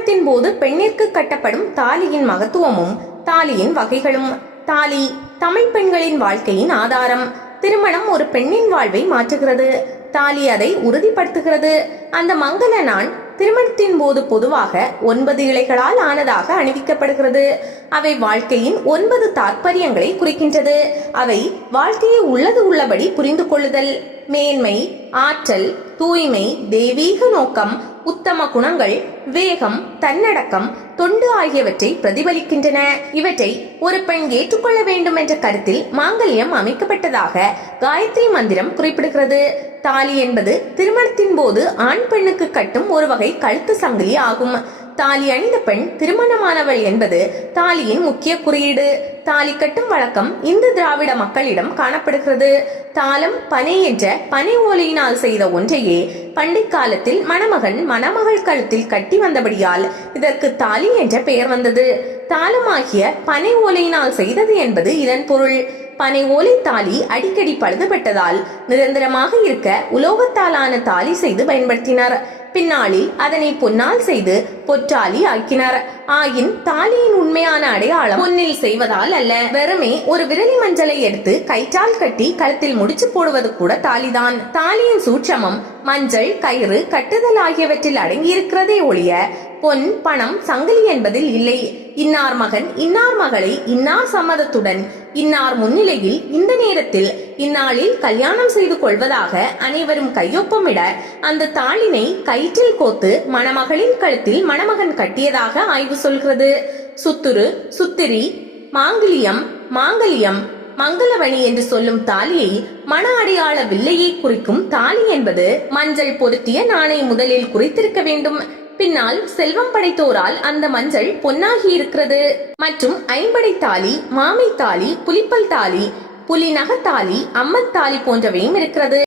திருமணத்தின் போது பெண்ணிற்கு கட்டப்படும் தாலியின் மகத்துவமும் தாலியின் வகைகளும் தாலி தமிழ் பெண்களின் வாழ்க்கையின் ஆதாரம். திருமணம் ஒரு பெண்ணின் வாழ்வை மாற்றுகிறது. தாலி அதை உறுதிப்படுத்துகிறது. அந்த மங்கள நான் திருமணத்தின் போது பொதுவாக ஒன்பது இலைகளால் ஆனதாக அணிவிக்கப்படுகிறது. அவை வாழ்க்கையின் ஒன்பது தாற்பயங்களை குறிக்கின்றது. அவை வாழ்க்கையை உள்ளது உள்ளபடி புரிந்து கொள்ளுதல். மேன்மை ஆற்றல் தூய்மை தெய்வீக நோக்கம் உத்தம குணங்கள் வேகம் தன்னடக்கம் தொண்டு ஆகியவற்றை பிரதிபலிக்கின்றன. இவற்றை ஒரு பெண் ஏற்றுக்கொள்ள வேண்டும் என்ற கருத்தில் மாங்கல்யம் அமைக்கப்பட்டதாக காயத்ரி மந்திரம் குறிப்பிடுகிறது. தாலி என்பது திருமணத்தின் போது ஆண் பெண்ணுக்கு கட்டும் ஒரு வகை கழுத்து சங்கிலி ஆகும். தாலி அணிந்த பெண் திருமணமானவள் என்பது தாலியின் முக்கிய குறியீடு. தாலி கட்டும் வழக்கம் இந்து திராவிட மக்களிடம் காணப்படுகிறது. தாளம் பனை என்ற பனை ஓலையினால் செய்த ஒன்றையே பண்டை காலத்தில் மணமகன் மணமகள் கழுத்தில் கட்டி வந்தபடியால் இதற்கு தாலி என்ற பெயர் வந்தது. தாளமாகிய பனை ஓலையினால் செய்தது என்பது இதன் பொருள். பனை ஓலை தாலி அடிக்கடி பழுதுபட்டதால் நிரந்தரமாக இருக்க உலோகத்தாலான தாலி செய்து பயன்படுத்தினார். பின்னாளில் அதனை பொன்னால் செய்து பொற்றாலி ஆக்கினார். ஆயின் தாலியின் உண்மையான அடையாளம் பொன்னில் செய்வதால் அல்ல. வெறுமே ஒரு விரலி மஞ்சளை எடுத்து கயிற்றால் கட்டி கழுத்தில் முடிச்சு போடுவது கூட தாலிதான். தாலியின் சூட்சமம் மஞ்சள் கயிறு கட்டுதல் ஆகியவற்றில் அடங்கியிருக்கிறதே ஒழிய பொன் பணம் சங்கிலி என்பதில் இல்லை. இன்னார் மகன் இன்னார் மகளை இன்னார் சம்மதத்துடன் இன்னார் முன்னிலையில் இந்த நேரத்தில் இந்நாளில் கல்யாணம் செய்து கொள்வதாக அனைவரும் கையொப்பமிட அந்த தாளினை கயிற்றில் கோத்து மணமகளின் கழுத்தில் மண மணமகன் கட்டியதாக ஆய்வு சொல்கிறது. சுத்துரு சுத்திரி மாங்கிலியம் மாங்கல்யம் மங்களவணி என்று சொல்லும் தாலியை மன அடையாள வில்லையை குறிக்கும் தாலி என்பது மஞ்சள் பொருத்திய நாணை முதலில் குறித்திருக்க வேண்டும். பின்னால் செல்வம் படைத்தோரால் அந்த மஞ்சள் பொன்னாகி இருக்கிறது மற்றும் ஐம்படை தாலி மாமை தாலி புலிப்பல் தாலி புலி நகத்தாலி அம்மன் தாலி போன்றவையும் இருக்கிறது.